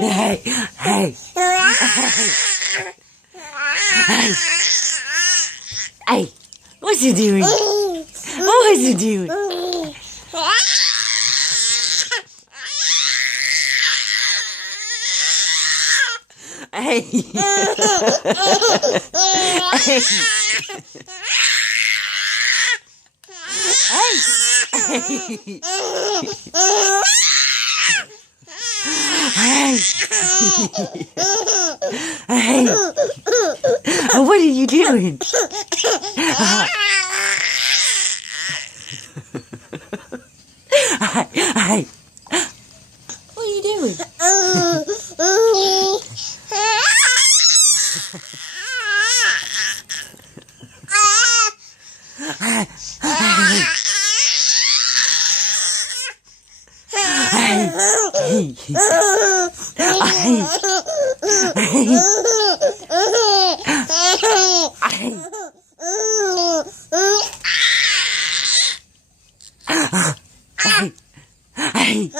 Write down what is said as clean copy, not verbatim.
Hey, hey, hey, hey, what's he doing? What is he doing? Hey, hey, hey, what are you doing? Hey, what are you doing? Hey,